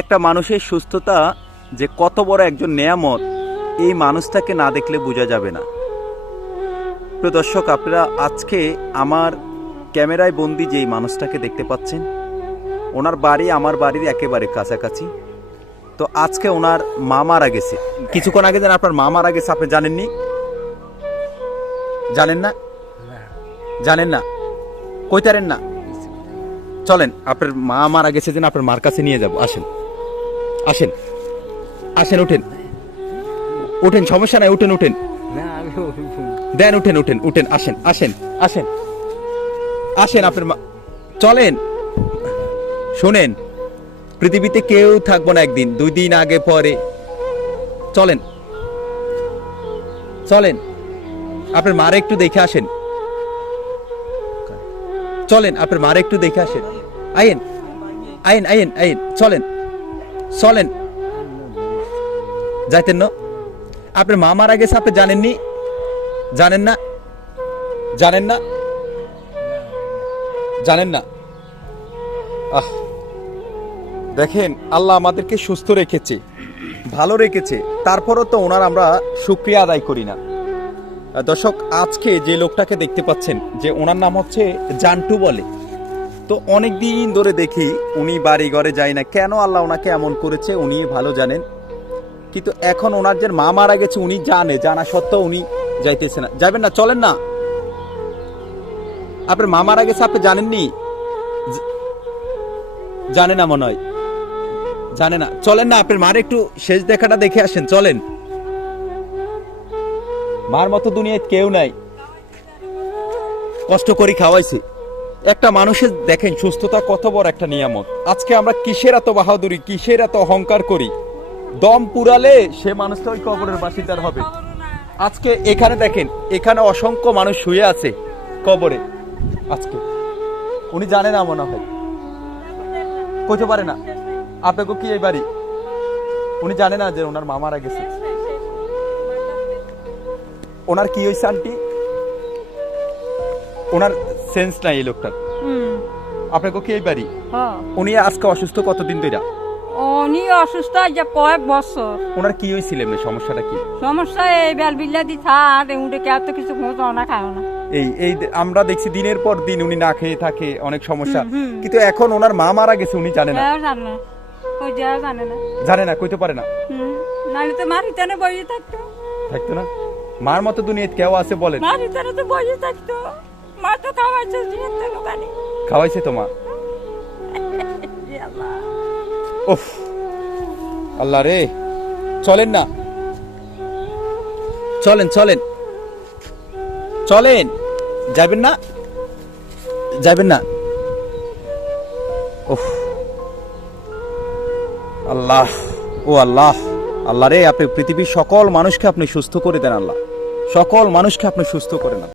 একটা মানুষের সুস্থতা যে কত বড় একজন নেয়ামত, এই মানুষটাকে না দেখলে বোঝা যাবে না। প্রিয় দর্শক, আপনারা আজকে আমার ক্যামেরায় বন্দি যেই মানুষটাকে দেখতে পাচ্ছেন, ওনার বাড়ি আমার বাড়ির একেবারে কাছাকাছি। তো আজকে ওনার মা মারা গেছে। কিছুক্ষণ আগে যেন আপনার মা মারা গেছে, আপনি জানেননি? জানেন না? জানেন না? কইতারেন না? চলেন, আপনার মা মারা গেছে যেন আপনার মার কাছে নিয়ে যাব। আসেন আসেন আসেন, উঠেন উঠেন, সমস্যা নাই, উঠেন উঠেন, দেন উঠেন উঠেন উঠেন, আসেন আসেন আসেন আসেন, আপনার মা। চলেন, শোনেন, পৃথিবীতে কেউ থাকবো না একদিন, 2 দিন আগে পরে। চলেন চলেন, আপনার মারে একটু দেখে আসেন। চলেন, আপনার মারে একটু দেখে আসেন। আইন আইন আইন আইন, চলেন চলেন। যাইতেন না? আপনার মা মারা গেছে, আপনি জানেননি? জানেন না? জানেন না? জানেন না? দেখেন, আল্লাহ আমাদেরকে সুস্থ রেখেছে, ভালো রেখেছে, তারপরও তো ওনার আমরা শুকরিয়া আদায় করি না। দর্শক, আজকে যে লোকটাকে দেখতে পাচ্ছেন, যে ওনার নাম হচ্ছে জান্টু বলে। তো অনেক দিন ধরে দেখি উনি বাড়ি ঘরে যায় না। কেন আল্লাহ ওনাকে এমন করেছে উনি ভালো জানেন। কিন্তু এখন ওনার যে মা মারা গেছে উনি জানে, জানা সত্ত্বেও উনি যাইতেছে না। যাবেন না? চলেন না। আপনার মা মারা গেছে, আপনি জানেননি? জানে না মনে হয়, জানে না। চলেন না, আপনার মার একটু শেষ দেখাটা দেখে আসেন। চলেন, মার মতো দুনিয়ায় কেউ নাই। কষ্ট করে খাওয়াইছে একটা মানুষের। দেখেন সুস্থতা কত বড় একটা নিয়ামত। আজকে আমরা কিসের এত বাহাদুরি, কিসের এত অহংকার করি? দম পুরালে সে মানুষটা ওই কবরের বাসিন্দার হবে। আজকে এখানে দেখেন, এখানে অসংখ্য মানুষ শুয়ে আছে কবরে। আজকে উনি জানে না মনে হয়, কইতে পারে না। আপনাকে কি এই বাড়ি? উনি জানে না যে ওনার মা মারা গেছে। ওনার কি হয়েছে আন্টি? ওনার সেন্স নাই এই লোকটার। আপনাকে কি এই বাড়ি? উনি আজকে অসুস্থ কতদিন ধরে? উনি অসুস্থ যে কয়েক বছর। ওনার কি হয়েছিল? সমস্যাটা কি? সমস্যা এই বেলবিল্লা দি থাক, উঠে কেউ তো কিছু খাও না, খাও না। এই আমরা দেখছি দিনের পর দিন উনি না খেয়ে থাকে, অনেক সমস্যা। কিন্তু এখন ওনার মা মারা গেছে, উনি জানে না। জানে না, ওই যে জানে না, জানে না, কইতে পারে না। নাহলে তো মার হিতানে বসে থাকতো। থাকতো না? মার মতো দুনিয়াতে কেউ আছে বলেন? মার হিতানে তো বসে থাকতো। মা তো খাওয়াইছে, খাওয়াইছে তো মা। উফ, আল্লাহ রে। চলেন না, চলেন চলেন চলেন। যাবেন না? যাবেন না? উফ, আল্লাহ, ও আল্লাহ, আল্লাহ রে, আপনি পৃথিবীর সকল মানুষকে আপনি সুস্থ করে দেন। আল্লাহ, সকল মানুষকে আপনি সুস্থ করে দেন।